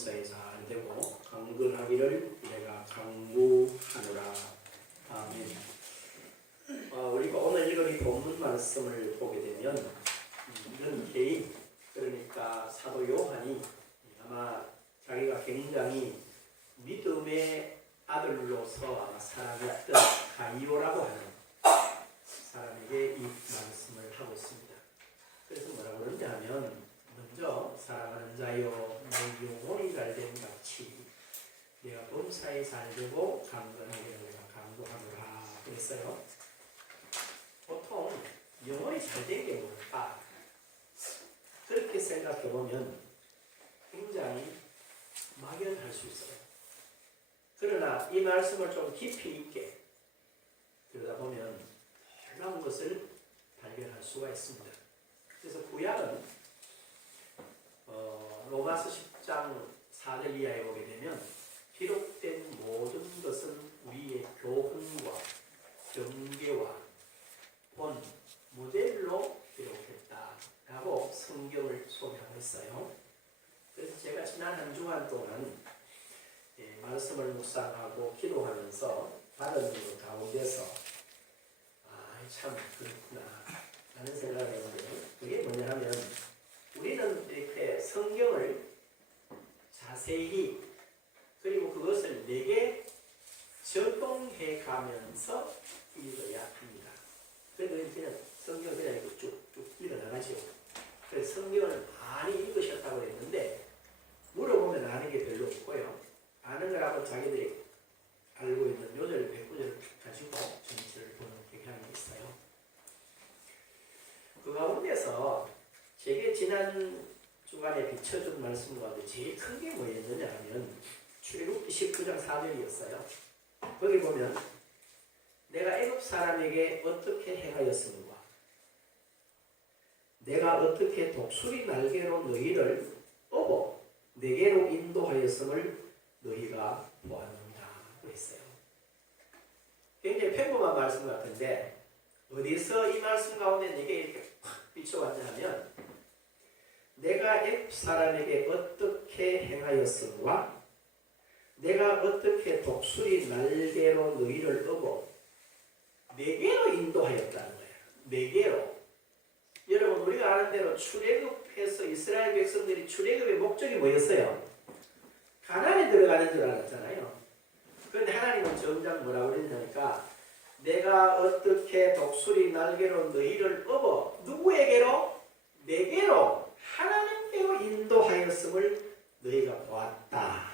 범사에 잘 되고 강건하기를 내가 강구하노라. 아멘. 우리가 오늘 읽은 이 본문 말씀을 보게 되면 이런 개인, 그러니까 사도 요한이 아마 자기가 굉장히 믿음의 아들로서 아마 사랑했던 가이오라고 하는 사람에게 이 말씀을 하고 있습니다. 그래서 뭐라고 그러냐 하면, 먼저 사랑하는 자여 내 영혼이 잘됨 같이 내가 범사에 잘되고 강건하게 내가 강구하노라 그랬어요. 보통 영혼이 잘된 게 뭘까? 그렇게 생각해보면 굉장히 막연할 수 있어요. 그러나 이 말씀을 좀 깊이 있게 들여다보면 놀라운 것을 발견할 수가 있습니다. 그래서 구약은 로마서 10장 4절 이하에 보게 되면 기록된 모든 것은 우리의 교훈과 경계와 본 모델로 기록했다라고 성경을 소개하고 있어요. 그래서 제가 지난 한 주간 동안 말씀을 묵상하고 기도하면서 받은 것 가운데서 참 그렇구나 라는 생각을 했는데, 그게 뭐냐 하면 우리는 이렇게 성경을 자세히 그리고 그것을 내게 적용해 가면서 읽어야 합니다. 그래서 그냥 성경을 그냥 이렇게 쭉쭉 읽어나가죠. 그래서 성경을 많이 읽으셨다고 했는데 물어보면 아는 게 별로 없고요. 아는 거라고 자기들이 알고 있는 요절 100구절을 가지고 전체를 보는 경향이 있어요. 그 가운데서 제게 지난 주간에 비춰준 말씀 가운데 제일 큰 게 뭐였느냐 하면 출애굽기 19장 4절이었어요. 거기 보면 내가 애굽 사람에게 어떻게 행하였으므과 내가 어떻게 독수리 날개로 너희를 업어 내게로 인도하였음을 너희가 보았느니라 그랬어요. 굉장히 평범한 말씀 같은데 어디서 이 말씀 가운데 내게 이렇게 확 비춰왔냐 하면, 내가 애굽 사람에게 어떻게 행하였음과 내가 어떻게 독수리 날개로 너희를 업어 내게로 인도하였다는 거예요. 내게로. 여러분, 우리가 아는 대로 출애굽해서 이스라엘 백성들이 출애굽의 목적이 뭐였어요? 가나안에 들어가는 줄 알았잖아요. 그런데 하나님은 정작 뭐라고 그랬냐니까, 내가 어떻게 독수리 날개로 너희를 업어 누구에게로? 내게로, 하나님께로 인도하였음을 너희가 보았다.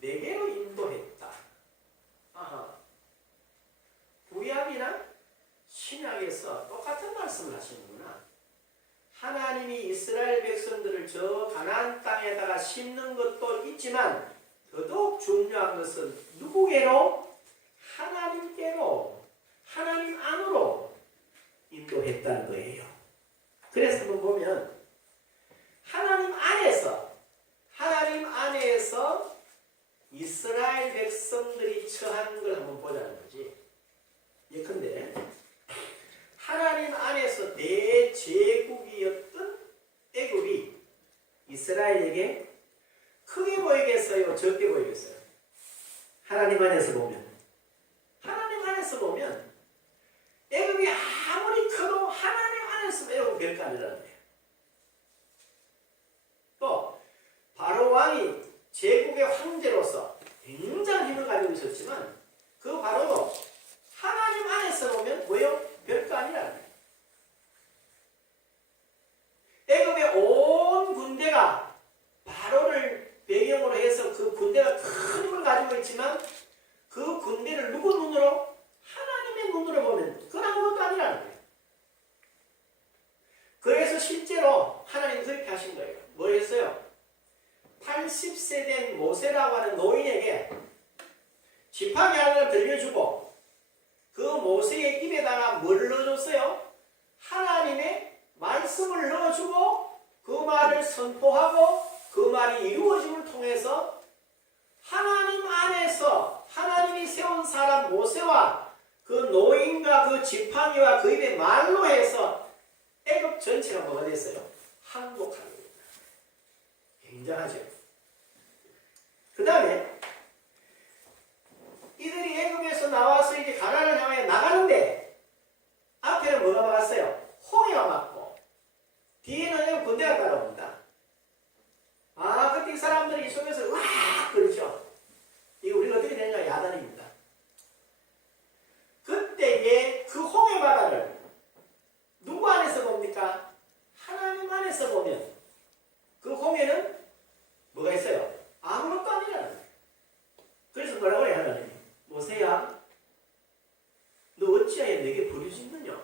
내게로 인도했다. 구약이나 신약에서 똑같은 말씀을 하시는구나. 하나님이 이스라엘 백성들을 저 가나안 땅에다가 심는 것도 있지만 더더욱 중요한 것은 누구게로? 하나님께로, 하나님 안으로 인도했다는 거예요. 그래서 한번 보면 하나님 안에서 이스라엘 백성들이 처한 걸 한번 보자는 거지. 예컨대 하나님 안에서 대제국이었던 애굽이 이스라엘에게 크게 보이겠어요? 적게 보이겠어요? 하나님 안에서 보면 애굽이 아무리 커도 하나님 안에서 애굽은 별거 아니라는 거예요. 또 바로 왕이 제국의 황제로서 굉장한 힘을 가지고 있었지만 그 바로도 하나님 안에서 보면 뭐요? 별거 아니라는 거예요. 애굽의 온 군대가 바로를 배경으로 해서 그 군대가 큰 힘을 가지고 있지만 그 군대를 누구 눈으로? 하나님의 눈으로 보면 그건 아무것도 아니라는 거예요. 그래서 실제로 하나님은 그렇게 하신 거예요. 뭘 했어요? 80세 된 모세라고 하는 노인에게 지팡이 하나를 들려주고 그 모세의 입에다가 뭘 넣어줬어요? 하나님의 말씀을 넣어주고 그 말을 선포하고 그 말이 이루어짐을 통해서 하나님 안에서 하나님이 세운 사람 모세와 그 노인과 그 지팡이와 그 입의 말로 해서 애굽 전체가 뭐가 됐어요? 항복하게 됩니다. 어찌하여 내게 버려졌느냐?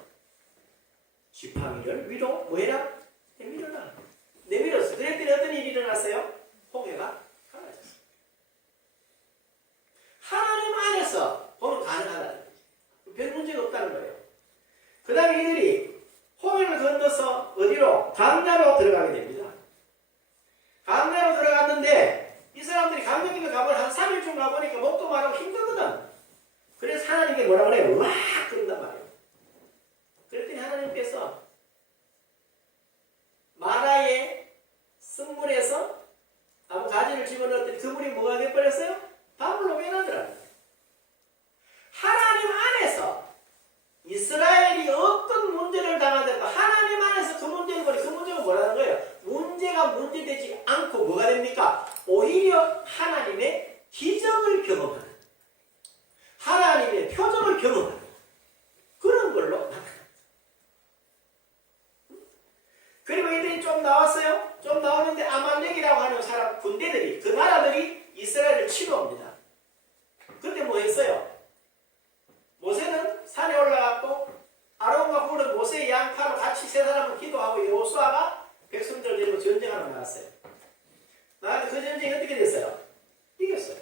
지팡이를 위로 뭐해라? 내밀어라. 내밀었어. 그랬더니 어떤 일이 일어났어요? 홍해가 사라졌어. 하나님 안에서 보면 가능하다는 거죠. 별 문제가 없다는 거예요. 그 다음에 이들이 홍해를 건너서 어디로? 강나로 들어가게 됩니다. 강나로 들어갔는데 이 사람들이 강경길을 가보면 한 3일쯤 가보니까 목도 마르고 힘들거든. 그래서 하나님께 뭐라 그래요? 와! 그런단 말이에요. 그랬더니 하나님께서 마라의 쓴물에서 나무 가지를 집어넣었더니 그 물이 뭐가 돼버렸어요? 바물로 변하더라. 하나님 안에서 이스라엘이 어떤 문제를 당하든가 하나님 안에서 그 문제를 보니 그 문제가 뭐라는 거예요? 문제가 문제되지 않고 뭐가 됩니까? 오히려 하나님의 기적을 경험하는, 하나님의 표적을 경험하는 그런 걸로 나타납니다. 그리고 이들이 좀 나왔어요. 좀 나오는데 아말렉이라고 하는 사람 군대들이, 그 나라들이 이스라엘을 치러옵니다. 그때 뭐 했어요? 모세는 산에 올라갔고 아론과 훌은 모세의 양파로 같이 세 사람은 기도하고 여호수아가 백성들을 데리고 전쟁하러 나갔어요. 나한테 그 전쟁이 어떻게 됐어요? 이겼어요.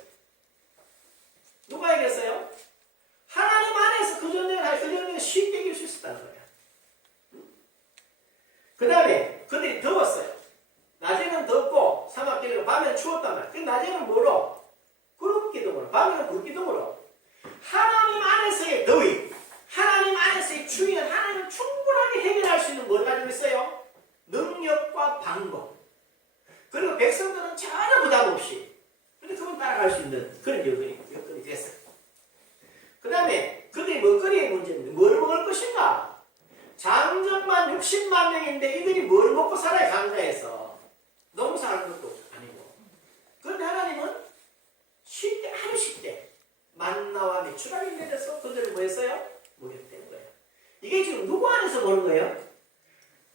누가 이겼어요? 하나님 안에서 그 전쟁을 할, 그 전쟁을 쉽게 이길 수 있었다는 거예요. 그 다음에 그들이 더웠어요. 낮에는 덥고 사막길로 밤에는 추웠단 말이에요. 그 낮에는 뭐로? 구름 기둥으로, 밤에는 불 기둥으로. 하나님 안에서의 더위, 하나님 안에서의 추위는 하나님은 충분하게 해결할 수 있는 뭘 가지고 있어요? 능력과 방법. 그리고 백성들은 전혀 부담 없이 근데 그건 따라갈 수 있는 그런 여건이 됐어요. 그 다음에 그들이 먹거리의 문제인데 뭘 먹을 것인가? 장정만 60만 명인데 이들이 뭘 먹고 살아요? 강자에서 농사하는 것도 아니고. 그런데 하나님은 쉽게 하루 쉽게 만나와 메추라기 내려서 그들을 뭐 했어요? 모욕된 거예요. 이게 지금 누구 안에서 보는 거예요?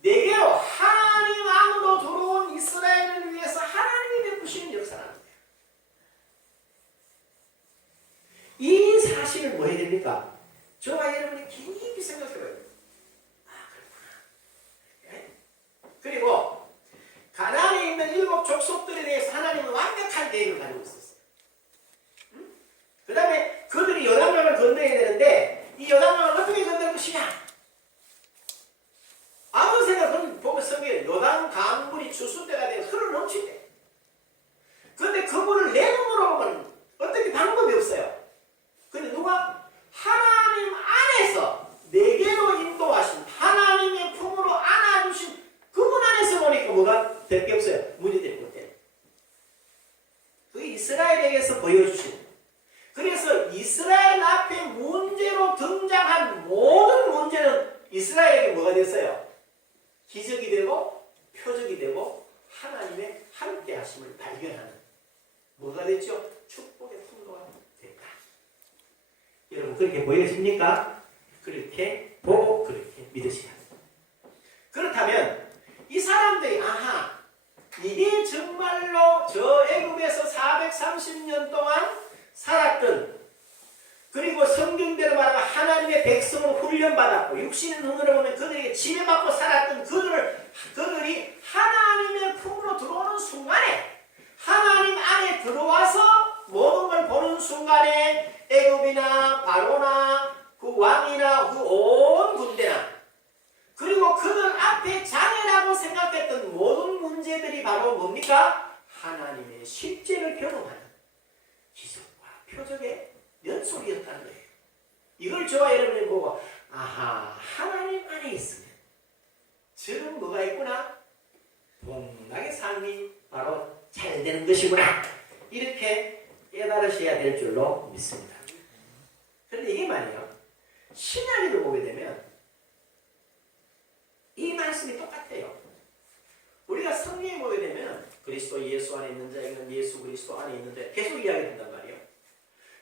내게로 하나님 안으로 들어온 이스라엘을 위해서 하나님이 베푸시는 역사라는 거예요. 이 사실을 뭐 해야 됩니까? 저와 여러분이 깊이 생각해봐야 돼요. 아, 그렇구나. 네? 그리고 가나안에 있는 7 족속들에 대해서 하나님은 완벽한 계획을 가지고 있었어요. 그 다음에 그들이 요단강을 건너야 되는데 이 요단강을 어떻게 건널 것이냐? 아무 생각은 보면 성경에 요단 강물이 주수대가 되어 흘러 넘치대. 그런데 그 물을 내놓으러 보면 어떻게 방법이 없어요. 근데 누가? 하나님 안에서 내게로 인도하신 하나님의 품으로 안아주신 그분 안에서 보니까 뭐가 될 게 없어요. 문제될 것 때문에. 그게 이스라엘에게서 보여주신. 그래서 이스라엘 앞에 문제로 등장한 모든 문제는 이스라엘에게 뭐가 됐어요? 기적이 되고 표적이 되고 하나님의 함께 하심을 발견하는 뭐가 됐죠? 축복의 통로가 됐다. 여러분 그렇게 보여집니까? 그렇게 보고 그렇게 믿으시라. 그렇다면 이 사람들이 아하 이게 정말로 저 애굽에서 430년 동안 살았던 그리고 성경대로 말하면 하나님의 백성으로 훈련받았고 육신의 눈으로 보면 그들에게 지배받고 살았던 그들이 하나님의 품으로 들어오는 순간에 하나님 안에 들어와서 모든 걸 보는 순간에 애굽이나 바로나 그 왕이나 그 온 군대나 그리고 그들 앞에 장애라고 생각했던 모든 문제들이 바로 뭡니까? 하나님의 십죄를 경험하는 기적과 표적의 연속이었다는 거예요. 이걸 저와 여러분이 보고 아하 하나님 안에 있으면 저런 뭐가 있구나. 동락의 삶이 바로 잘 되는 것이구나. 이렇게 깨달으셔야 될 줄로 믿습니다. 그런데 이게 말이에요. 신약에도 보게 되면 이 말씀이 똑같아요. 우리가 성경에 보게 되면 그리스도 예수 안에 있는 자에게는 예수 그리스도 안에 있는 자 계속 이야기한단 말이에요.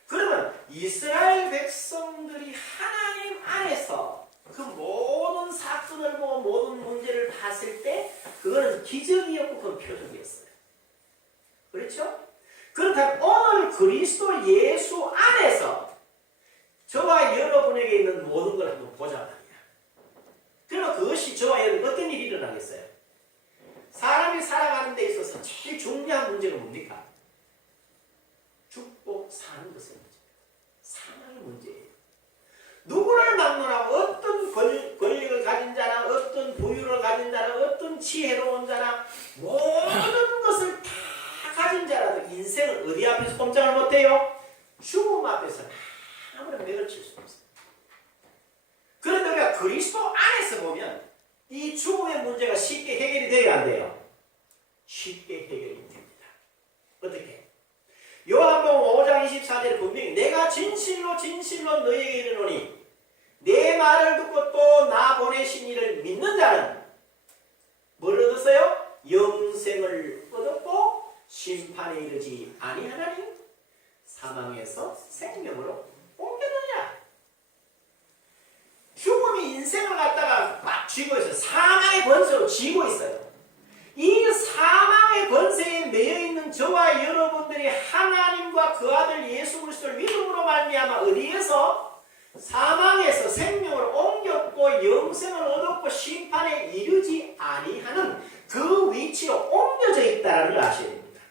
그러면 이스라엘 백성들이 하나님 안에서 그 모든 사건을 보고 모든 문제를 봤을 때 그거는 기적이었고 그건 표적이었어요. 그렇죠? 그렇다면 오늘 그리스도 예수 안에서 저와 여러분에게 있는 모든 걸 한번 보자 말이야. 그러면 그것이 저와 여러분 어떤 일이 일어나겠어요? 사람이 살아가는 데 있어서 제일 중요한 문제가 뭡니까? 죽고 사는 것의 문제입니다. 사망의 문제예요. 누구를 막론하고 어떤 권력을 가진 자나 어떤 부유를 가진 자나 어떤 지혜로운 자나 모든 것을 다 가진 자라도 인생을 어디 앞에서 꼼짝을 못해요? 죽음 앞에서는 아무런 맥을 칠 수 없어요. 그런데 우리가 그리스도 안에서 보면 이 죽음의 문제가 쉽게 해결이 돼야 안 돼요? 쉽게 해결이 됩니다. 어떻게? 요한복음 5장 24절에 분명히 내가 진실로 너희에게 이르노니 내 말을 듣고 또 나 보내신 이를 믿는 자는 뭘 얻었어요? 영생을 얻었고 심판에 이르지 아니하나니 사망에서 생명으로 옮겨느냐. 죽음이 인생을 갖다가 막 쥐고 있어요. 사망의 권세로 쥐고 있어요. 이 사망의 권세에 매여있는 저와 여러분들이 하나님과 그 아들 예수 그리스도를 믿음으로 말미암아 어디에서? 사망에서 생명을 옮겼고 영생을 얻었고 심판에 이르지 아니하는 그 위치로 옮겨져 있다는 걸 아셔야 됩니다.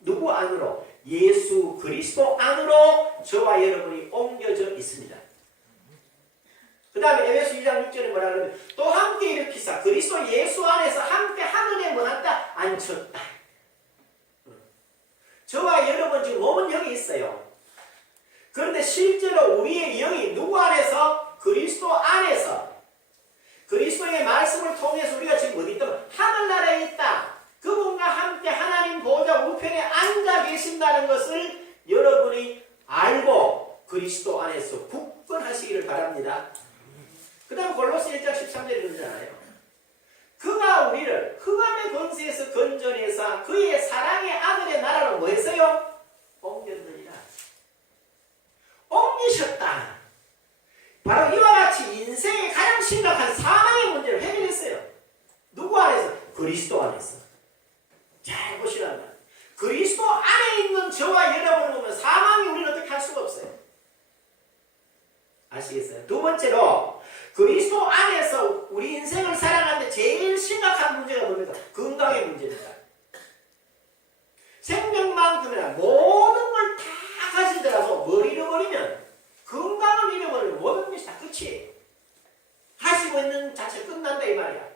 누구 안으로? 예수 그리스도 안으로 저와 여러분이 옮겨져 있습니다. 그 다음에 에베소 2장 6절에 뭐라 그러면 또 함께 일으키사 그리스도 예수 안에서 함께 하늘에 뭐한다? 앉혔다. 저와 여러분 지금 몸은 여기 있어요. 그런데 실제로 우리의 영이 누구 안에서? 그리스도 안에서. 그리스도의 말씀을 통해서 우리가 지금 어디 있다? 하늘나라에 있다. 그분과 함께 하나님 보좌 우편에 앉아 계신다는 것을 여러분이 알고 그리스도 안에서 굳건하시기를 바랍니다. 그 다음 골로새 1장 13절에 그러잖아요. 그가 우리를 흑암의 권세에서 건져내사 그의 사랑의 아들의 나라로 뭐 했어요? 옮겼느니라. 옮기셨다. 바로 이와 같이 인생의 가장 심각한 사망의 문제를 해결했어요. 누구 안에서? 그리스도 안에서. 잘 보시란 말이에요. 그리스도 안에 있는 저와 여러분을 보면 사망이 우리를 어떻게 할 수가 없어요. 아시겠어요? 두 번째로 그리스도 안에서 우리 인생을 살아가는데 제일 심각한 문제가 뭡니까? 건강의 문제입니다. 생명만큼이나 모든 걸 다 가지더라도 뭘 잃어버리면 건강을 잃어버리면 모든 것이 다 끝이에요. 하시고 있는 자체 끝난다 이 말이야.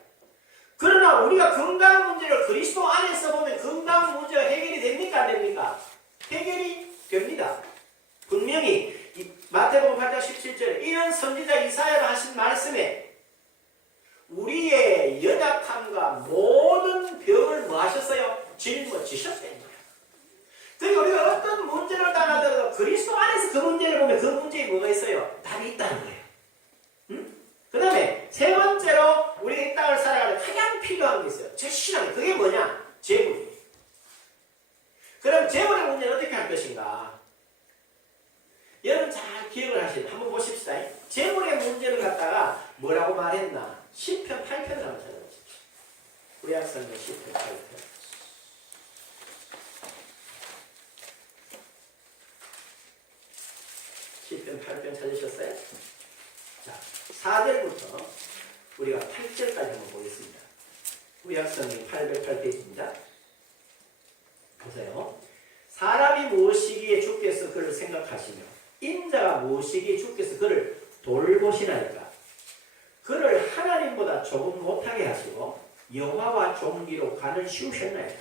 그러나 우리가 건강 문제를 그리스도 안에서 보면 건강 문제가 해결이 됩니까? 안 됩니까? 해결이 됩니다. 분명히 마태복음 8장 17절에 이런 선지자 이사야가 하신 말씀에 우리의 연약함과 모든 병을 뭐 하셨어요? 짊어지셨다는 거예요. 그리고 우리가 어떤 문제를 당하더라도 그리스도 안에서 그 문제를 보면 그 문제에 뭐가 있어요? 답이 있다는 거예요. 그 다음에 세 번째로 우리가 이 땅을 살아가는 가장 필요한 게 있어요. 제 신앙이. 그게 뭐냐? 재물이에요. 그럼 재물의 문제는 어떻게 할 것인가? 여러분 잘 기억을 하시죠. 한번 보십시다. 재물의 문제를 갖다가 뭐라고 말했나? 시편 8편을 한번 찾아보십시오. 우리 학생들 시편 8편. 시편 8편 찾으셨어요? 자, 4절부터 우리가 8절까지 한번 보겠습니다. 우리 학생님 808페이지입니다. 보세요. 사람이 무엇이기에 주께서 그를 생각하시며 인자가 무엇이기에 주께서 그를 돌보시나이까. 그를 하나님보다 조금 못하게 하시고 여호와와 종기로 간을 씌우셨나이까.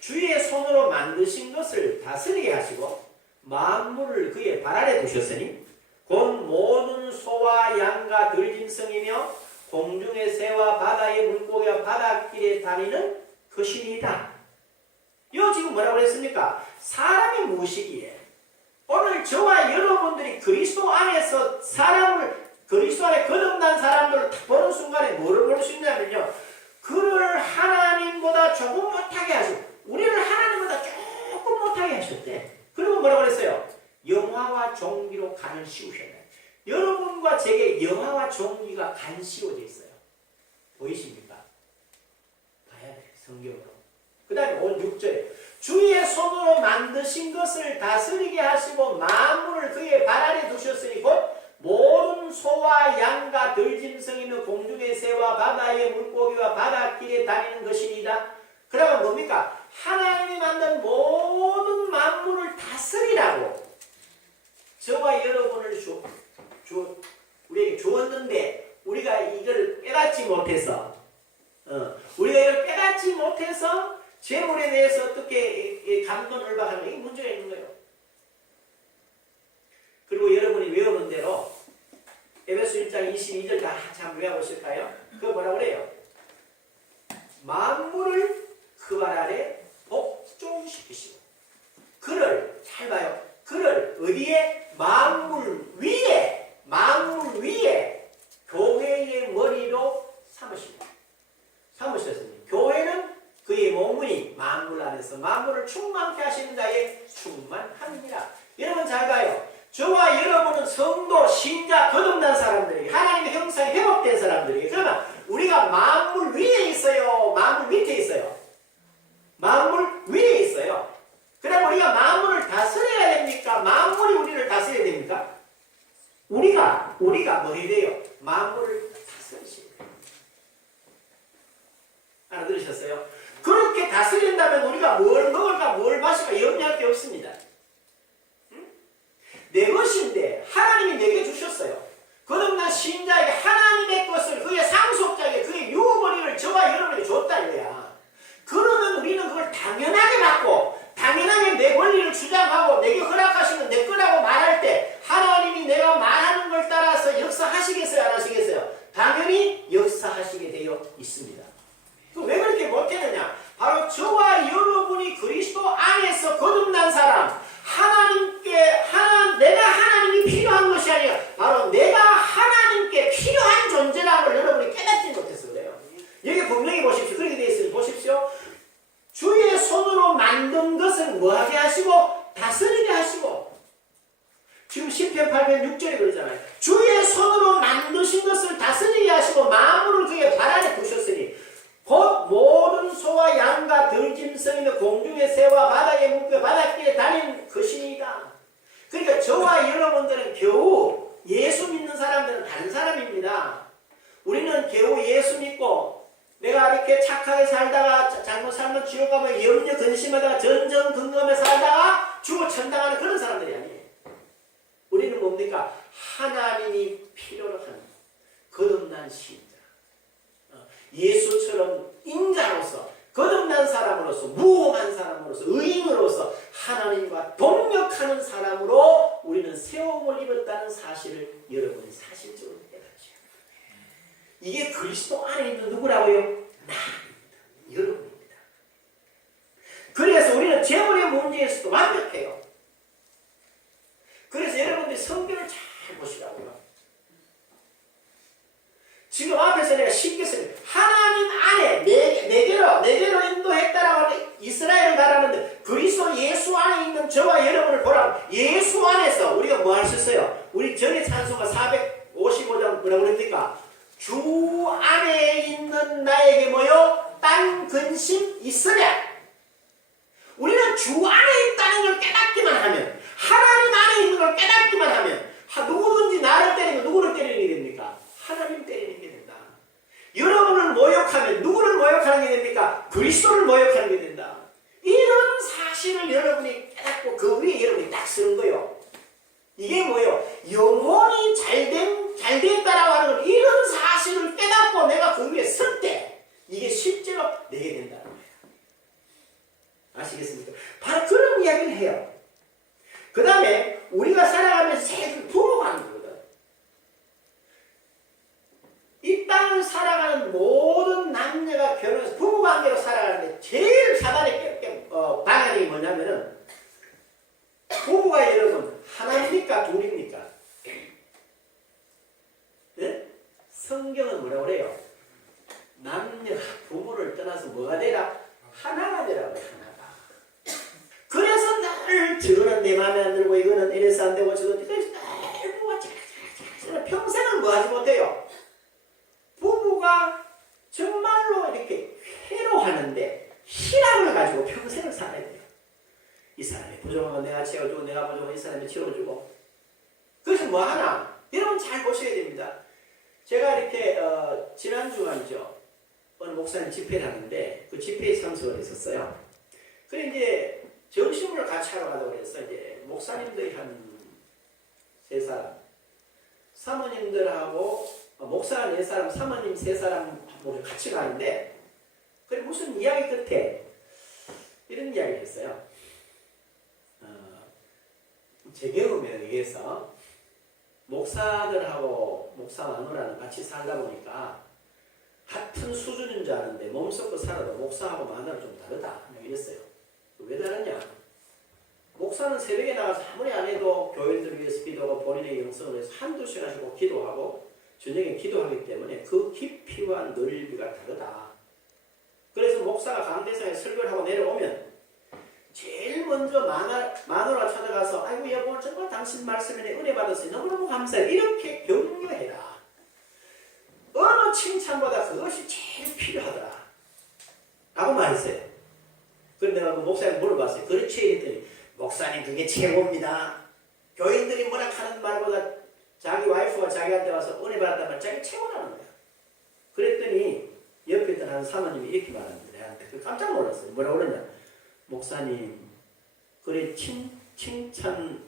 주의 손으로 만드신 것을 다스리게 하시고 만물을 그의 발 아래 두셨으니 곧 모든 소와 양과 들짐승이며 공중의 새와 바다의 물고기와 바닷길에 다니는 것이니이다. 이거 지금 뭐라고 했습니까? 사람이 무엇이기에 오늘 저와 여러분들이 그리스도 안에서 사람을 그리스도 안에 거듭난 사람들을 보는 순간에 뭐를 볼 수 있냐면요. 그를 하나님보다 조금 못하게 하시고 우리를 하나님보다 조금 못하게 하셨대. 그리고 뭐라고 그랬어요? 영화와 종기로 간을 씌우셨네. 여러분과 제게 영화와 종기가 간 씌워져 있어요. 보이십니까? 봐야 돼요. 성경으로. 그 다음에 오늘 6절에 주의 손으로 만드신 것을 다스리게 하시고 만물을 그의 발 아래 두셨으니 곧 모든 소와 양과 들짐승 있는 공중의 새와 바다의 물고기와 바닷길에 다니는 것이니이다. 그러면 뭡니까? 하나님이 만든 모든 만물을 다스리라고 저와 여러분을 우리에게 주었는데 우리가 이걸 깨닫지 못해서 우리가 이걸 깨닫지 못해서 재물에 대해서 어떻게 감론을박하는 게 문제가 있는 거예요. 그리고 여러분이 외우는 대로 에베소 1장 22절 다 같이 한번 외워보실까요? 그거 뭐라고 그래요? 만물을 그 발 아래 복종시키시고 그를 잘 봐요. 그를 어디에? 만물 위에 교회의 머리로 삼으셨습니다. 교회는 그의 몸무니 만물 안에서 만물을 충만케 하시는 자의 충만함이니라. 여러분 잘 봐요. 저와 여러분은 성도, 신자, 거듭난 사람들에게 하나님의 형상이 회복된 사람들에게 그러면 우리가 만물 위에 있어요? 만물 밑에 있어요? 만물 위에 있어요. 그럼 우리가 만물을 다스려야 됩니까? 만물이 우리를 다스려야 됩니까? 우리가 뭐 해야 돼요? 만물을 다스리셔야 돼요. 알아들으셨어요? 그렇게 다스린다면 우리가 뭘 먹을까 뭘 마실까 염려할 게 없습니다. 내 것인데 하나님이 내게 주셨어요. 거듭난 신자에게 하나님의 것을 그의 상속자에게 그의 유업원리를 저와 여러분에게 줬다 이거야. 그러면 우리는 그걸 당연하게 받고 당연하게 내 권리를 주장하고 내게 허락하시는 내 거라고 말할 때 하나님이 내가 말하는 걸 따라서 역사하시겠어요? 안 하시겠어요? 당연히 역사하시게 되어 있습니다. 왜 그렇게 못했느냐? 바로 저와 여러분이 그리스도 안에서 거듭난 사람 내가 하나님이 필요한 것이 아니라 바로 내가 하나님께 필요한 존재라는 걸 여러분이 깨닫지 못해서 그래요. 여기 분명히 보십시오. 그렇게 되어 있으니 보십시오. 주의 손으로 만든 것을 뭐하게 하시고 다스리게 하시고 지금 시편 8편 6절에 그러잖아요. 주의 손으로 만드신 것을 다스리게 하시고 만물을 그의 발 아래 두셨으니 곧 모든 소와 양과 들짐승이며 공중의 새와 바다의 물고기 바닷길에 다니는 것이니이다. 그러니까 저와 여러분들은 겨우 예수 믿는 사람들은 다른 사람입니다. 우리는 겨우 예수 믿고 내가 이렇게 착하게 살다가 잘못 살면 지옥 가면 염려 근심하다가 전전긍긍하며 살다가 죽어 천당하는 그런 사람들이 아니에요. 우리는 뭡니까? 하나님이 필요로 하는 거듭난 신자. 예수처럼 인자로서 거듭난 사람으로서 무험한 사람으로서 의인으로서 하나님과 동력하는 사람으로 우리는 세움을 입었다는 사실을 여러분이 사실적으로 깨닫죠. 이게 그리스도 안에 있는 누구라고요? 나입니다. 여러분입니다. 그래서 우리는 재물의 문제에서도 완벽해요. 그래서 여러분들이 성경을 잘 보시라고요. 지금 앞에서 내가 쉽게 쓰는 하나님 안에 내게로 인도했다라고 하는 이스라엘을 말하는데 그리스도 예수 안에 있는 저와 여러분을 보라고. 예수 안에서 우리가 뭐 할 수 있어요? 우리 전에 찬송가 455장 뭐라고 그랬습니까? 주 안에 있는 나에게 뭐요? 딴 근심 있으랴. 우리는 주 안에 있다는 걸 깨닫기만 하면 하나님 안에 있는 걸 깨닫기만 하면 누구든지 나를 때리면 누구를 때리는 게 됩니까? 하나님 때리는 게 된다. 여러분을 모욕하면 누구를 모욕하는 게 됩니까? 그리스도를 모욕하는 게 된다. 이런 사실을 여러분이 깨닫고 그 위에 여러분이 딱 쓰는 거예요. 이게 뭐예요? 영혼이 잘됐다라고 하는 건 이런 사실을 깨닫고 내가 그 위에 설 때 이게 실제로 내게 된다는 거예요. 아시겠습니까? 바로 그런 이야기를 해요. 그 다음에 우리가 살아가면서 제일 부모가 하는 거거든. 이 땅을 살아가는 모든 남녀가 결혼해서 부부관계로 살아가는데 제일 사단의 방향이 뭐냐면은 부부가 여러분 하나입니까? 둘입니까? 네? 성경은 뭐라고 그래요? 남녀가 부모를 떠나서 뭐가 되라? 하나가 되라고 해요. 하나가. 그래서 나를 저거는 내 마음에 안 들고 이거는 이래서 안 되고 저거는 그래서 날 부부가 평생은 뭐 하지 못해요? 부부가 정말로 이렇게 회로하는데 희락을 가지고 평생을 살아야 돼요. 이 사람이 부족한 내가 채워주고 내가 부족한 이 사람이 채워주고. 그래서 뭐 하나? 여러분 잘 보셔야 됩니다. 제가 이렇게 지난 주간이죠. 어느 목사님 집회를 하는데 그 집회에 참석을 했었어요. 그래 이제 점심을 같이 하러 가자고 그래서 이제 목사님들이 한 3사람, 사모님들하고 목사 4사람, 사모님 3사람하고 같이 가는데 그래 무슨 이야기 끝에 이런 이야기를 했어요. 제 경험에 의해서 목사들하고 목사 마누라는 같이 살다 보니까 같은 수준인 줄 아는데 몸 섞고 살아도 목사하고 마누라는 좀 다르다 이랬어요. 왜 다르냐? 목사는 새벽에 나가서 아무리 안 해도 교인들을 위해서 기도하고 본인의 영성을 위해서 한두 시간씩 꼭 기도하고 저녁에 기도하기 때문에 그 깊이와 넓이가 다르다. 그래서 목사가 강대상에 설교를 하고 내려오면 제일 먼저 마누라 찾아가서 아이고 여보 정말 당신 말씀에 은혜 받았어요. 너무너무 감사해요. 이렇게 격려해라. 어느 칭찬보다 그것이 제일 필요하더라. 라고 말했어요. 그래서 내가 그 목사님 물어봤어요. 그렇지? 했더니 목사님 그게 최고입니다. 교인들이 뭐라 하는 말보다 자기 와이프가 자기한테 와서 은혜 받았단 말 자기 최고라는 거야. 그랬더니 옆에 있던 한 사모님이 이렇게 말하는데 내한테 깜짝 놀랐어요. 뭐라고 그러냐? 목사님 그래 칭찬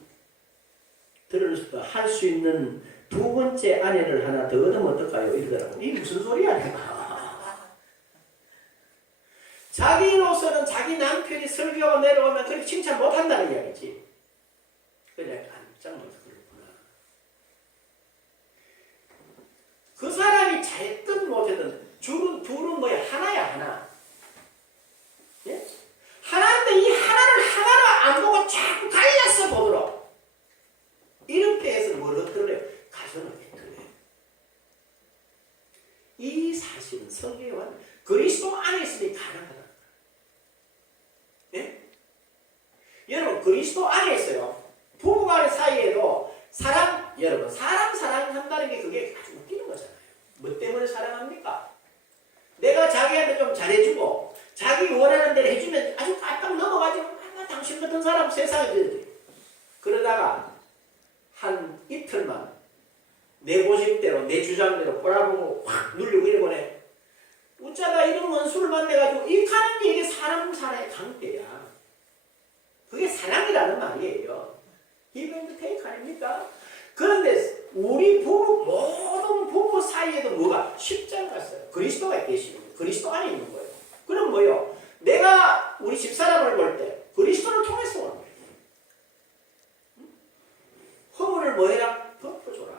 할 수 있는 2번째 아내를 하나 더 얻으면 어떨까요? 이러더라고. 이게 무슨 소리야 내가. 자기로서는 자기 남편이 설교하고 내려오면 그렇게 칭찬 못한다는 이야기지. 그래 깜짝 놀라서 그렇구나. 그 사람이 잘했든 못했든 둘은 뭐야? 하나야 하나. 예? 하나인데 이 하나를 하나로 안 보고 자꾸 갈라서 보도록 이렇게 해서 뭘 얻더래요? 가정을 깨뜨려요. 이 사실은 성경은 그리스도 안에 있으니 가능하다. 예? 여러분 그리스도 안에 있어요. 부부간 사이에도 여러분 사람 사랑한다는 게 그게 아주 웃기는 거잖아요. 뭐 때문에 사랑합니까? 내가 자기한테 좀 잘해주고 자기 원하는 대로 해주면 아주 깜빡 넘어가지고 당신 같은 사람 세상에 들지. 그러다가 한 이틀만 내 고집대로 내 주장대로 꼬라보고 확 눌리고 이러고네. 어쩌다 이런 원수를 만나가지고 이 가는 게 이게 사람의 강대야. 그게 사랑이라는 말이에요. give and take 아닙니까? 그런데 우리 모든 부부 사이에도 뭐가 십자가가 있어요. 그리스도가 계시는 거예요. 그리스도 안에 있는 거예요. 그럼 뭐요? 내가 우리 집사람을 볼 때 그리스도를 통해서 오는 거예요. 허물을 뭐해라? 덮어줘라.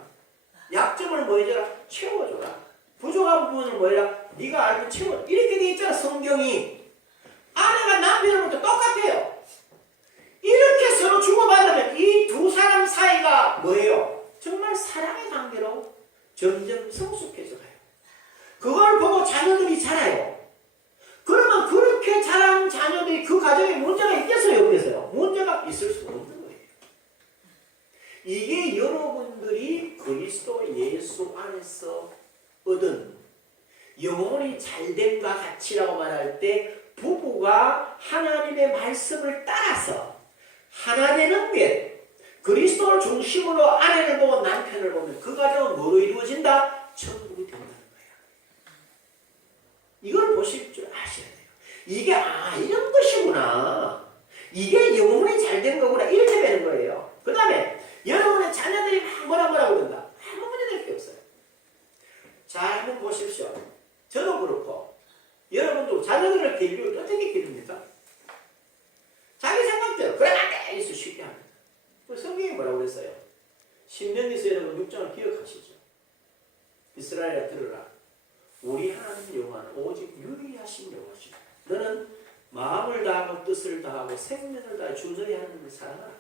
약점을 뭐해줘라? 채워줘라. 부족한 부분을 뭐해라? 네가 알고 채워. 이렇게 돼 있잖아 성경이. 아내가 남편을 볼 때 똑같아요. 이렇게 서로 주고받으면 이 2사람 사이가 뭐예요? 정말 사랑의 관계로 점점 성숙해져 가요. 그걸 보고 자녀들이 자라요. 그러면 그렇게 자란 자녀들이 그 가정에 문제가 있겠어요? 없겠어요? 문제가 있을 수 없는 거예요. 이게 여러분들이 그리스도 예수 안에서 얻은 영혼이 잘됨과 같이라고 말할 때 부부가 하나님의 말씀을 따라서 하나 되는 게 그리스도를 중심으로 아내를 보고 남편을 보면 그 가정은 뭐로 이루어진다? 천국이 된다는 거야. 이걸 보실 줄 아셔야 돼요. 이게 이런 것이구나. 이게 영혼이 잘된 거구나. 이렇게 되는 거예요. 그 다음에 여러분의 자녀들이 막 뭐라 그런다. 아무 문제 될 게 없어요. 자, 한번 보십시오. 저도 그렇고 여러분도 자녀들을 기르면 어떻게 기릅니까? 자기 생각대로 그래 안 돼! 이래서 쉽게 합니다. 성경이 뭐라고 그랬어요? 신명기서 여러분 6장을 기억하시죠? 이스라엘아 들으라. 우리 하나님 여호와는 오직 유일하신 여호와시다. 너는 마음을 다하고 뜻을 다하고 생명을 다해 주 너희 하나님을 사랑하라.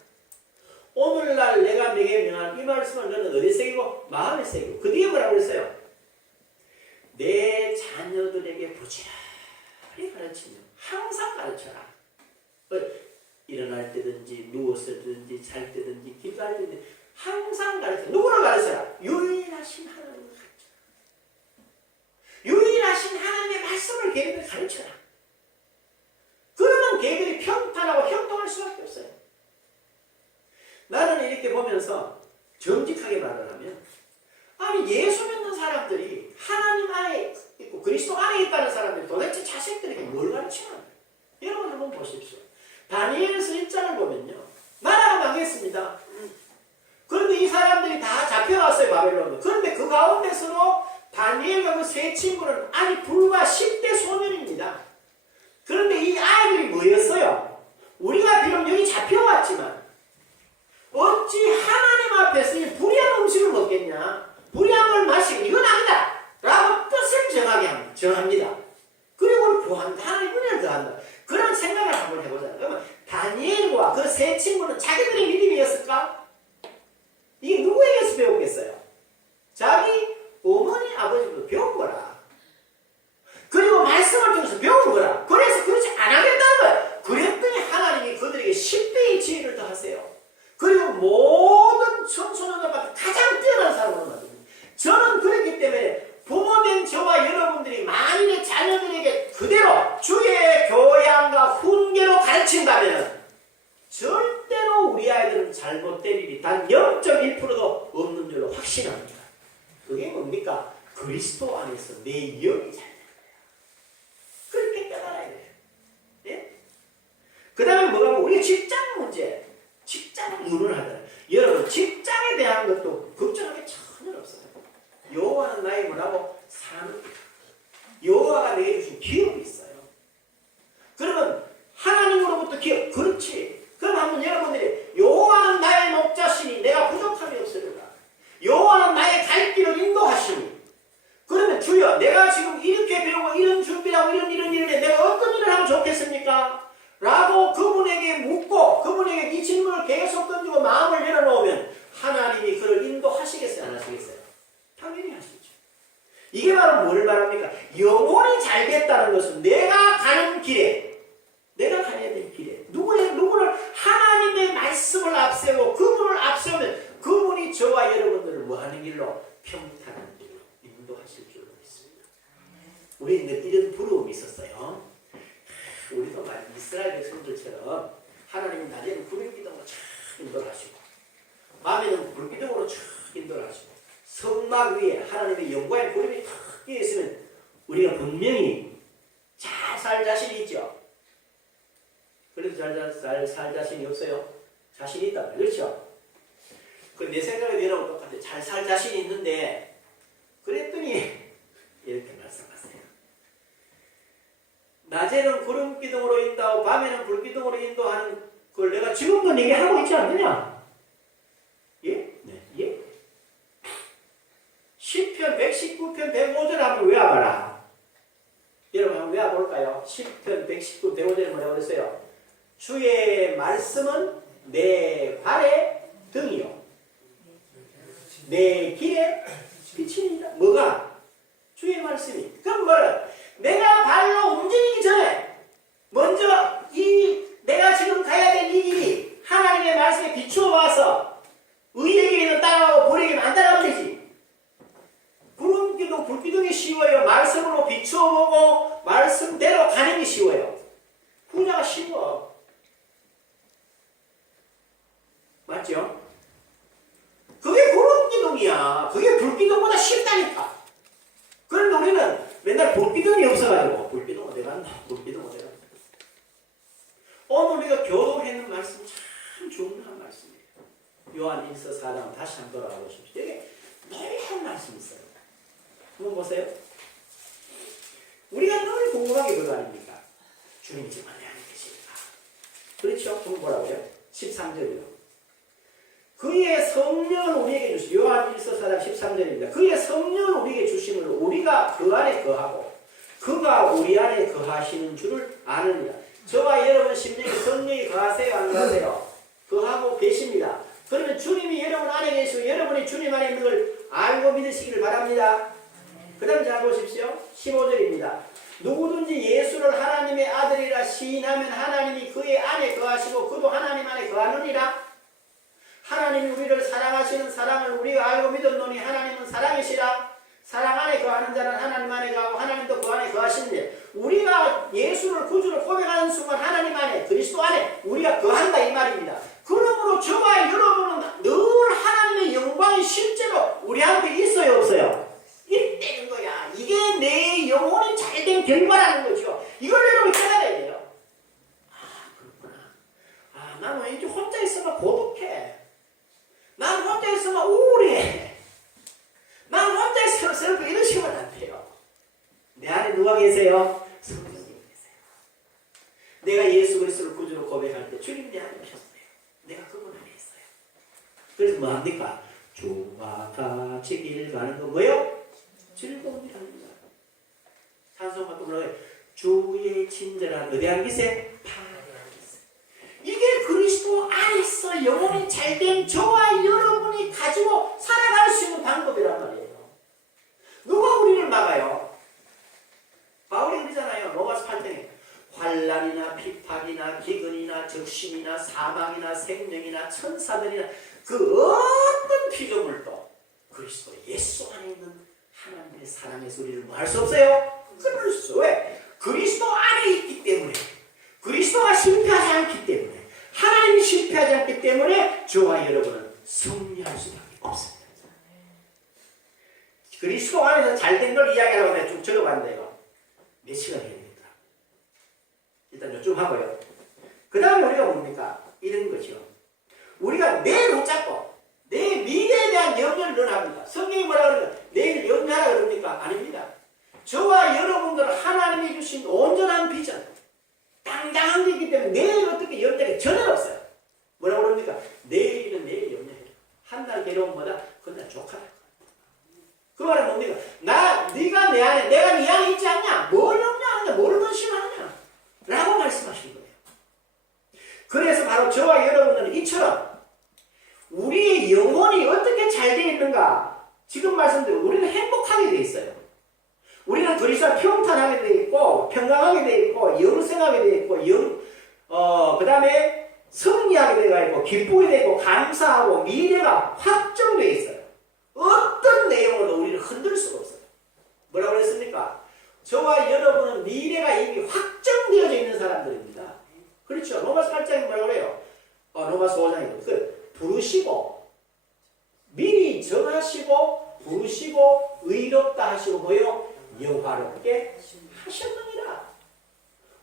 오늘날 내가 네게 명한 이 말씀을 너는 어디에 새기고? 마음에 새기고. 그 뒤에 뭐라고 그랬어요? 내 자녀들에게 부지런히 가르치며 항상 가르쳐라. 일어날 때든지 누웠을 때든지 잘 때든지 기도할 때든지 항상 가르쳐. 누구를 가르쳐라? 유일하신 하나님을 가르쳐라. 유일하신 하나님의 말씀을 걔네들 가르쳐라. 그러면 걔들이 평탄하고 형통할 수밖에 없어요. 그러면서 정직하게 말을 하면 아니 예수 믿는 사람들이 하나님 안에 있고 그리스도 안에 있다는 사람들이 도대체 자식들에게 뭘 가르치나? 여러분 한번 보십시오. 다니엘서 1장을 보면요. 나라가 망했습니다. 그런데 이 사람들이 다 잡혀왔어요. 바벨론으로. 그런데 그 가운데서도 다니엘과 그 세 친구는 아직 불과 10대 소년입니다. 그런데 이 아이들이 뭐였어요? 우리가 비록 여기 잡혀왔지만 어찌 하나님 앞에서 이 불의한 음식을 먹겠냐? 불의함을 마시고 이건 아니다! 라고 뜻을 정합니다. 그리고 구한다. 하나님 은혜를 더한다. 그런 생각을 한번 해보자. 그러면 다니엘과 그 세 친구는 자기들의 믿음이었을까? 이게 누구에게서 배웠겠어요? 자기 어머니 아버지부터 배운 거라. 그리고 말씀을 통해서 배운 거라. 그래서 그렇지 안 하겠다는 거야. 그랬더니 하나님이 그들에게 10배의 지혜를 더하세요. 그리고 모든 청소년들보다 가장 뛰어난 사람으로 만듭니다. 저는 그렇기 때문에 부모된 저와 여러분들이 만일의 자녀들에게 그대로 주의 교양과 훈계로 가르친다면 절대로 우리 아이들은 잘못될 일이 단 0.1%도 없는 줄로 확신합니다. 그게 뭡니까? 그리스도 안에서 내 영이 잘 되는 거야. 그렇게 깨달아야 돼요. 예? 그 다음에 뭐가 우리 직장 문제, 직장을 의논하잖아요. 여러분 직장에 대한 것도 걱정할 게 전혀 없어요. 여호와는 나의 뭐라고? 사람입니다. 여호와가 내게 주신 기업이 있어요. 그러면 하나님으로부터 기업, 그렇지. 그럼 한번 여러분들이 여호와는 나의 목자시니 내가 부족함이 없으리라. 여호와는 나의 갈 길을 인도하시니. 그러면 주여 내가 지금 이렇게 배우고 이런 준비하고 이런 일에 내가 어떤 일을 하면 좋겠습니까? 라고 그분에게 묻고 그분에게 이 질문을 계속 던지고 마음을 열어놓으면 하나님이 그를 인도하시겠어요? 안 하시겠어요? 당연히 하시죠. 이게 바로 뭐를 말합니까? 영혼이 잘됐다는 것은 내가 가는 길에 내가 가야 될 길에 누구를 하나님의 말씀을 앞세우고 그분을 앞세우면 그분이 저와 여러분들을 뭐하는 길로? 평탄한 길로 인도하실 줄로 믿습니다. 우리는 이런 부러움이 있었어요. 우리도 이스라엘 백성들처럼 하나님은 낮에는 구름기둥으로 쫙 인도를 하시고 밤에는 불기둥으로 쫙 인도를 하시고 성막 위에 하나님의 영광의 구름이 탁 끼어 있으면 우리가 분명히 잘 살 자신이 있죠. 그래도 잘 살 자신이 없어요. 자신이 있다. 그렇죠? 내 생각에 여러분 똑같아요. 잘 살 자신이 있는데 그랬더니 이렇게 말씀하세요. 낮에는 구름기둥으로 인도하고 밤에는 불기둥으로 인도하는 그걸 내가 지금도 얘기하고 있지 않느냐? 예? 네. 예? 시편 119편 105절 한번 외워봐라. 여러분 한번 외워볼까요? 시편 119 105절에 뭐라고 그랬어요? 주의 말씀은 내 발의 등이요 내 길에 빛입니다. 뭐가? 주의 말씀이. 그럼 뭐라? 내가 발로 움직이기 전에 먼저 내가 지금 가야 될 이 길이 하나님의 말씀에 비추어 와서 의의 길에는 따라가고 불의 길에는 안 따라가면 되지. 구름기둥, 불기둥이 쉬워요. 말씀으로 비추어 보고 말씀대로 가는 게 쉬워요. 후자가 쉬워. 맞죠? 그게 구름기둥이야. 그게 불기둥보다 쉽다니까. 그런데 우리는 맨날 불기둥이 없어가지고 불기둥 어디 갔나? 불기둥 어디 갔나? 오늘 우리가 교독했는 말씀 참 중요한 말씀이에요. 요한 1서 4장 다시 한번 돌아가 보십시오. 여기 놀라운 말씀이 있어요. 한번 보세요. 우리가 늘 궁금한 게 그거 아닙니까? 주님이 지금 안에 계십니까? 그렇죠? 그럼 뭐라고요? 13절이요. 그의 성령을 우리에게 주시 요한 1서 4장 13절입니다. 그의 성령을 우리에게 주심을 우리가 그 안에 거하고 그가 우리 안에 거하시는 줄을 아느니라. 저와 여러분 심령에 성령이 거하세요? 안 거하세요? 거하고 계십니다. 그러면 주님이 여러분 안에 계시고 여러분이 주님 안에 있는 걸 알고 믿으시기를 바랍니다. 그 다음 잘 보십시오. 15절입니다. 누구든지 예수를 하나님의 아들이라 시인하면 하나님이 그의 안에 거하시고 그도 하나님 안에 거하느니라. 하나님이 우리를 사랑하시는 사랑을 우리가 알고 믿었노니 하나님은 사랑이시라. 사랑 안에 거하는 자는 하나님 안에 거하고 하나님도 그 안에 거하시는데 우리가 예수를 구주로 고백하는 순간 하나님 안에 그리스도 안에 우리가 거한다 이 말입니다. 그러므로 저와 여러분은 늘 영광이 실제로 우리한테 있어요, 없어요? 있다는 거야. 이게 내 영혼이 잘된 결과라는 거죠. 이걸 여러분이 깨달아야 돼요. 그렇구나. 나는 왠지 혼자 있으면 고독해. 난 혼자 있으면 우울해. 난 혼자 있으면 슬퍼. 이러시면 안 돼요. 내 안에 누가 계세요? 성령님 계세요. 내가 예수 그리스도를 구주로 고백할 때 주님 내 안에 계셨어요. 내가 그분 안에 있어요. 그래서 뭐 합니까? 주와 같이 길 가는 거 뭐예요? 즐거움이라는 거야. 찬송가 또 불러요. 주의 친절한 의대한 기세 파괴한 기세. 이게 그리스도 안에서 영혼이 잘된 저와 여러분이 가지고 살아갈 수 있는 방법이란 말이에요. 누가 우리를 막아요? 바울이 그러잖아요. 로마서 8장에 환난이나 비판이나 기근이나 적신이나 사망이나 생명이나 천사들이나 그 어떤 피조물도 그리스도 예수 안에 있는 하나님의 사랑의 소리를 뭐 할 수 없어요? 끊을 수. 왜? 그리스도 안에 있기 때문에, 그리스도가 실패하지 않기 때문에, 하나님이 실패하지 않기 때문에 저와 여러분은 승리할 수밖에 없습니다. 그리스도 안에서 잘된 걸 이야기하라고 내가 쭉 적어봤는데요. 몇 시간 해야 되겠더라. 일단 요즘 하고요. 그 다음에 우리가 뭡니까? 이런 거죠. 우리가 내일 붙잡고 내 미래에 대한 염려를 늘 합니다. 성경이 뭐라 그러냐? 내일 염려하라 그럽니까? 아닙니다. 저와 여러분들은 하나님이 주신 온전한 비전, 당당한 게 있기 때문에 내일 어떻게 염려가 전혀 없어요. 뭐라고 그럽니까? 내일은 내일 염려해. 한 날 괴로움보다 그날 족하다. 그 말은 뭡니까? 네가 내 안에, 내가 네 안에 있지 않냐? 뭘 염려하느냐? 뭘 근심하느냐? 라고 말씀하신 거예요. 그래서 바로 저와 여러분들은 이처럼 우리의 영혼이 어떻게 잘 되어 있는가? 지금 말씀드린 우리는 행복하게 되어 있어요. 우리는 그리스도와 평탄하게 되어 있고, 평강하게 되어 있고, 영생하게 되어 있고, 그 다음에 승리하게 되어 있고, 기쁘게 되어 있고, 감사하고, 미래가 확정되어 있어요. 어떤 내용으로도 우리를 흔들 수가 없어요. 뭐라고 그랬습니까? 저와 여러분은 미래가 이미 확정되어져 있는 사람들입니다. 그렇죠. 로마서 8장이 뭐라고 그래요? 로마서 5장이고. 부르시고, 미리 정하시고, 부르시고, 의롭다 하시고, 뭐요? 영화롭게 하셨느니라.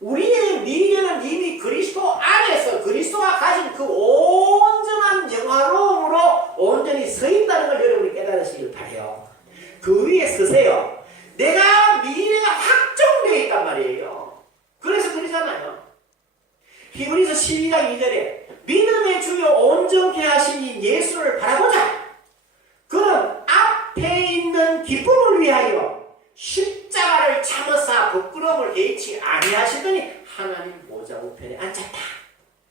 우리의 미래는 이미 그리스도 안에서 그리스도가 가진 그 온전한 영화로움으로 온전히 서 있다는 걸 여러분이 깨달으시길 바라요. 그 위에 서세요. 내가 미래가 확정되어 있단 말이에요. 그래서 그러잖아요. 히브리서 12장 2절에 믿음의 주요 온전케 하신 이 예수를 바라보자. 그는 앞에 있는 기쁨을 위하여 십자가를 참으사 부끄러움을 개의치 아니하시더니 하나님 보좌 우편에 앉았다.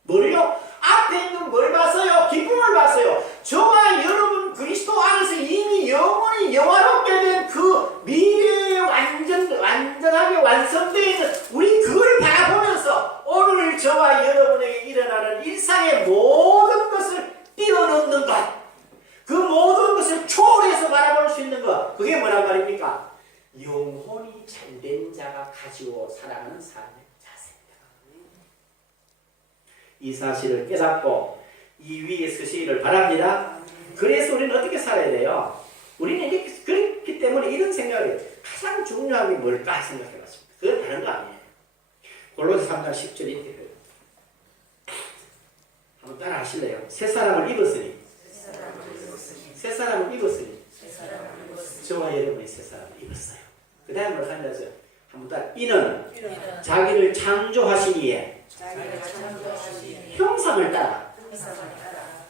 뭘요? 앞에 있는 뭘 봤어요? 기쁨을 봤어요. 저와 여러분 그리스도 안에서 이미 영원히 영화롭게 된 그 미래에 완전하게 완성되어 있는 우리 그걸 바라보면서 오늘 저와 여러분에게 일어나는 일상의 모든 것을 뛰어넘는 것, 그 모든 것을 초월해서 바라볼 수 있는 것, 그게 뭐란 말입니까? 영혼이 잘된 자가 가지고 살아가는 삶의 자세입니다. 이 사실을 깨닫고 이 위에 서시기를 바랍니다. 그래서 우리는 어떻게 살아야 돼요? 우리는 이렇게 그렇기 때문에 이런 생각을 해요. 가장 중요한 게 뭘까 생각해봤습니다. 그건 다른 거 아니에요. 골로새 3장 10절에 이렇게 돼요. 한번 따라 하실래요? 새 사람을 입었으니 새 사람을 입었으니 저와 여러분이 새 사람을 입었어요. 그 다음에 뭘 한다서요? 한번 따라. 이는 자기를 창조하시기에 형상을 따라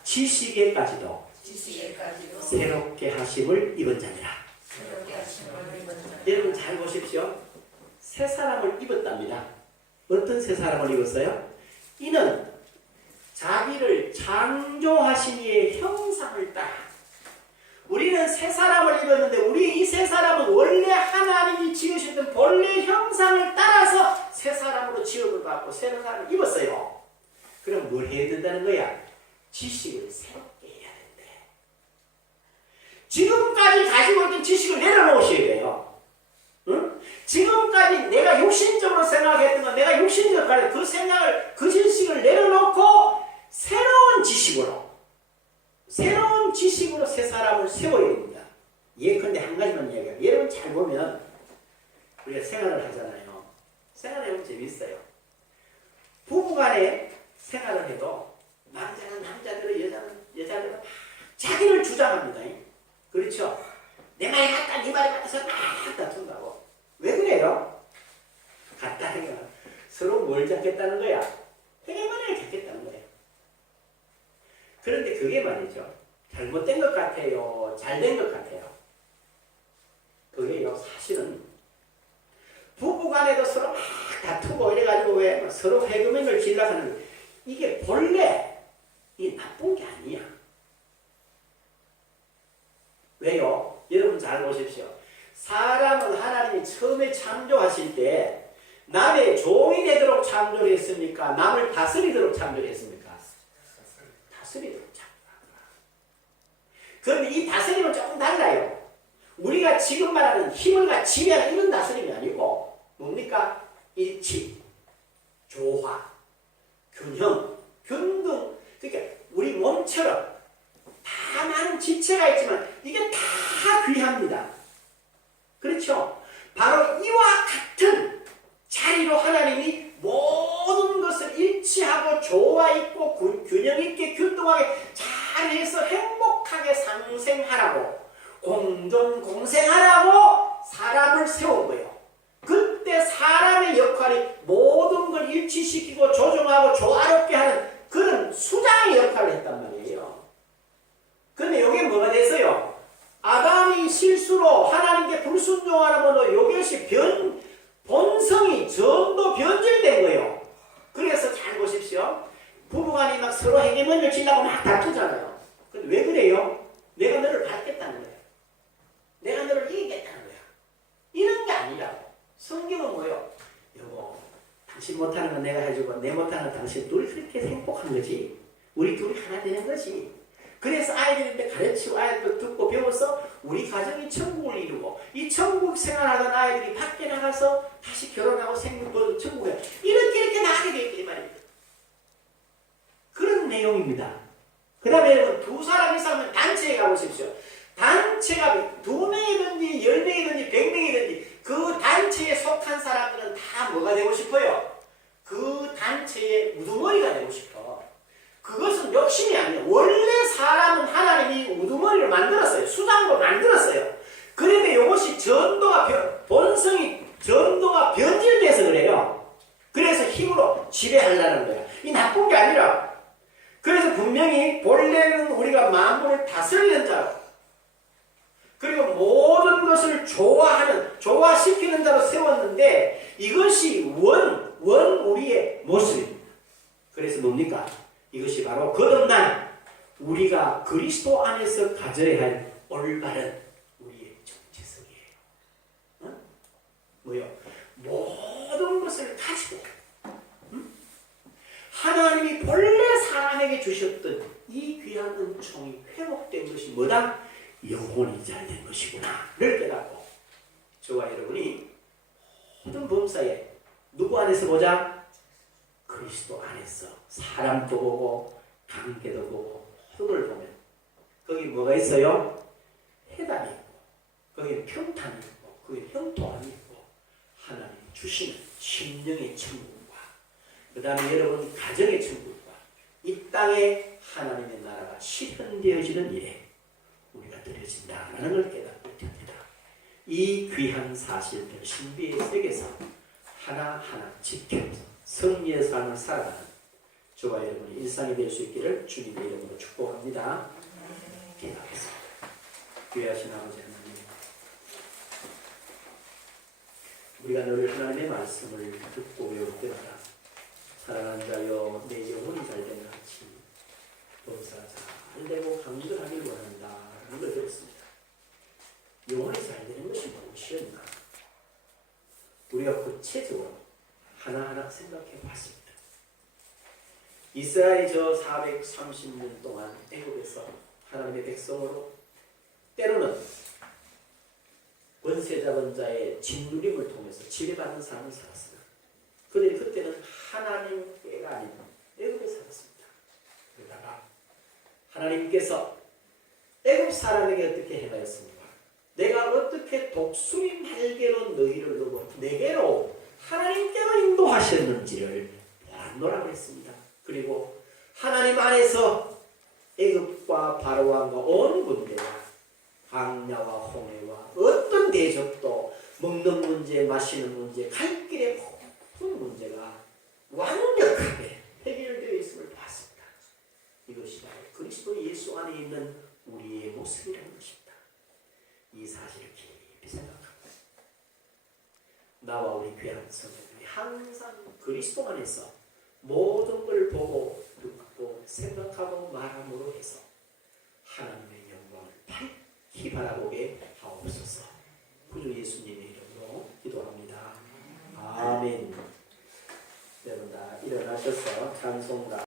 지식에까지도 새롭게 하심을 입은 자니라. 여러분 잘 보십시오. 새 사람을 입었답니다. 어떤 새 사람을 입었어요? 이는 자기를 창조하신 이의 형상을 따라. 우리는 새 사람을 입었는데 우리 이 새 사람은 원래 하나님이 지으셨던 본래 형상을 따라서 새 사람으로 지음을 받고 새 사람을 입었어요. 그럼 뭘 해야 된다는 거야? 지식을 새롭게 해야 된대. 지금까지 가지고 있던 지식을 내려놓으셔야 돼요. 응? 지금까지 내가 육신적으로 생각했던 건 내가 육신적으로 그 생각을, 그 지식을 내려놓고 새로운 지식으로 새 사람 잘 보면 우리가 생활을 하잖아요. 생활해보면 재밌어요. 부부간에 생활을 해도 남자는 남자대로 여자는 여자대로 막 자기를 주장합니다. 그렇죠? 내 말이 맞다 네 말이 맞다 서로 막 다툰다고. 왜 그래요? 같다는 건 서로 뭘 잡겠다는 거야? 헤게모니를 잡겠다는 거예요. 그런데 그게 말이죠. 잘못된 것 같아요? 잘된 것 같아요? 그게요 사실은 부부간에도 서로 막 다투고 이래가지고 왜 서로 헤게모니를 지려고 하는 이게 본래 이게 나쁜 게 아니야. 왜요? 여러분 잘 보십시오. 사람은 하나님이 처음에 창조하실 때 남의 종이 되도록 창조를 했습니까? 남을 다스리도록 창조를 했습니까? 다스리도록 창조합니다. 그런데 이 다스림은 조금 달라요. 우리가 지금 말하는 힘을과 지배하는 이런 다스림이 아니고 뭡니까? 일치, 조화, 균형, 균등. 그러니까 우리 몸처럼 다 많은 지체가 있지만 이게 다 귀합니다. 그렇죠? 바로 이와 같은 자리로 하나님이 모든 것을 일치하고 조화 있고 균형 있게 균등하게 잘해서 행복하게 상생하라고 공존 공생하라고 사람을 세운 거예요. 그때 사람의 역할이 모든 걸 일치시키고 조정하고 조화롭게 하는 그런 수장의 역할을 했단 말이에요. 근데 이게 뭐가 됐어요? 아담이 실수로 하나님께 불순종하므로 이것이 본성이 전부 변질된 거예요. 그래서 잘 보십시오. 부부간이 막 서로 헤게모니를 치려고 막 다투잖아요. 근데 왜 그래요? 내가 너를 받겠다는 거예요. 내가 너를 이기겠다는 거야. 이런 게 아니라고. 성경은 뭐예요? 여보, 당신 못하는 건 내가 해주고 내 못하는 건 당신 둘이 그렇게 행복한 거지. 우리 둘이 하나 되는 거지. 그래서 아이들한테 가르치고 아이들도 듣고 배워서 우리 가정이 천국을 이루고 이 천국 생활하던 아이들이 밖에 나가서 다시 결혼하고 생기고 천국에 이렇게 나가게 되었단 말입니다. 그런 내용입니다. 그 다음에 여러분 두 사람이 싸우면 단체에 가보십시오. 단체가 2명이든지 10명이든지 100명이든지 그 단체에 속한 사람들은 다 뭐가 되고 싶어요? 그 단체의 우두머리가 되고 싶어. 그것은 욕심이 아니에요. 원래 사람은 하나님이 우두머리를 만들었어요. 수장으로 만들었어요. 그런데 이것이 본성이 전도가 변질돼서 그래요. 그래서 힘으로 지배하려는 거야. 이 나쁜 게 아니라. 그래서 분명히 본래는 우리가 만물을 다스리는 자로 그리고 모든 것을 조화시키는 자로 세웠는데 이것이 우리의 모습입니다. 그래서 뭡니까? 이것이 바로 거듭난 우리가 그리스도 안에서 가져야 할 올바른 우리의 정체성이에요. 어? 뭐요? 모든 것을 가지고 하나님이 본래 사람에게 주셨던 이 귀한 은총이 회복된 것이 뭐다? 영혼이 잘된 것이구나를 깨닫고 저와 여러분이 모든 범사에 누구 안에서 보자? 그리스도 안에서 사람도 보고 관계도 보고 모든 걸 보면 거기 뭐가 있어요? 해답이 있고 거기 평탄이 있고 거기 형통함이 있고 하나님이 주시는 심령의 천국과 그 다음에 여러분 가정의 천국과 이 땅에 하나님의 나라가 실현되어지는 일에 우리가 드려진다는 걸 깨닫게 됩니다. 이 귀한 사실들 신비의 세계에서 하나하나 지켜서 승리의 삶을 살아가는 저와 여러분의 일상이 될 수 있기를 주님의 이름으로 축복합니다. 기도하겠습니다. 귀하신 아버지 하나님, 우리가 늘 하나님의 말씀을 듣고 외울 때마다 사랑하는 자여 내 영혼이 잘되는 같이 범사가 잘되고 강건하길 원한다 라는 걸 들었습니다. 영혼이 잘되는 것이 무엇이었나? 우리가 구체적으로 하나하나 생각해 봤습니다. 이스라엘이 저 430년 동안 애굽에서 하나님의 백성으로 때로는 권세 잡은 자의 짓누림을 통해서 지배받는 삶을 살았으나 그들이 그때는 하나님께가 아닌 애굽에 살았습니다. 그러다가 하나님께서 애굽 사람에게 어떻게 행하였습니까? 내가 어떻게 독수리 날개로 너희를 두고 내게로 하나님께로 인도하셨는지를 보았노라 그랬습니다. 그리고 하나님 안에서 애굽과 바로왕과 온 군대와 강야와 홍해와 어떤 대적도 먹는 문제, 마시는 문제, 갈 길의 모든 문제가 완벽하게 해결되어 있음을 봤습니다. 이것이 바로 그리스도 예수 안에 있는 우리의 모습이라는 것입니다. 이 사실을 깊이 생각합니다. 나와 우리 귀한 성도들이 항상 그리스도 안에서 모든 걸 보고 듣고 생각하고 말함으로 해서 하나님의 영광을 밝히 바라보게 하옵소서. 구주 예수님의 이름으로 기도합니다. 아멘. 여러분 다 일어나셔서 찬송가